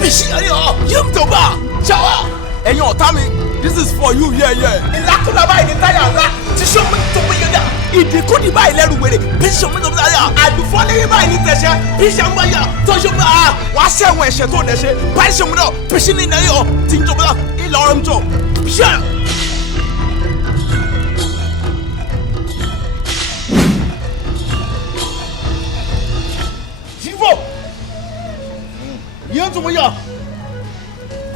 Bishi ayo, yum to ba. Chawa. Ẹ̀yin ọ̀tá mi. This is for you, yeah. Ìlàkúlà báyìí ní táyà ńlá. Tí sọ́mi tó bí yẹn dà. Ìdíkùdì báyìí lẹ́rù wèrè. Bí sọ́mi tó bí yẹn dà. Àdùfọ́lẹ́yìn báyìí ní tẹ̀sẹ̀. Bí sọ́mi bá yà. Tọ́jú bá a. Wàá sẹ́wọ̀n ẹ̀ṣẹ̀ tó dẹ̀ṣẹ̀. Báyìí sọ́mi náà. Bishi ní ìnáyọ̀. Tí ń tó bí yà. Ìlọrin tó. Bíṣẹ́. Ṣífò. Yẹn tó bí yà.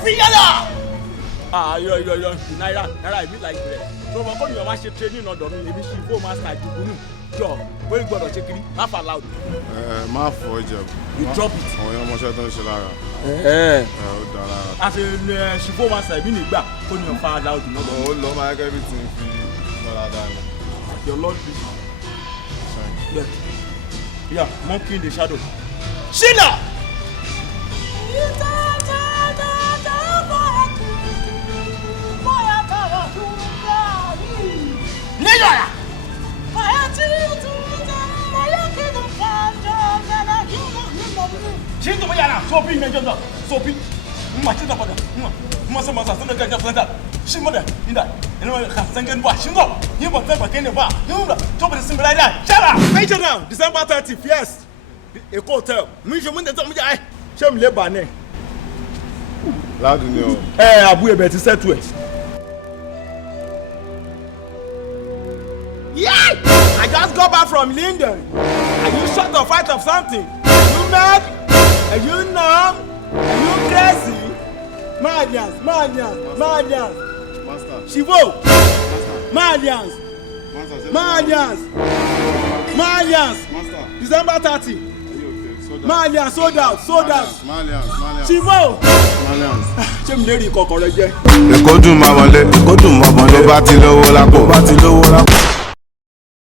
Bíyànà. Yo, Naira, I mean like that. So when you are watching training on the maybe she go master you job. Where you got to check it? Laugh aloud. My for job. You drop it. Oh, you must have done Shilara. As in she go master, you need back. When you far loud, you know. Oh, Lord, I everything for you. Your Lord, please. Yeah, monkey in the shadow. Sheila! Nigga! Chinto bayana, sopi menjonda, sopi. Machinda pada. Masa sana kerja pelada. Shimada, indah. Ini khasangan buah shingo. Ini buat apa kene buah. Ini dah. Coba disimpan aja. Cara. Major now, December 30th, yes. Eco hotel. Mimi mun da zan mu ai. Shem leba ne. Ladu ni o. Abu ebe ti settle. Yeah! I just got back from London. Are you short of fight of something? Are you mad? Are you numb? Are you crazy? Malians. Master. Shivo. Malians. Master. Master. December 30. Malians sold out. Malians. Shivo. Malians. Ṣé mi lè rí ìkọ̀kọ̀ rẹ jẹ́? Èkó dùn máa wọlé. Tó bá ti lówó lápò.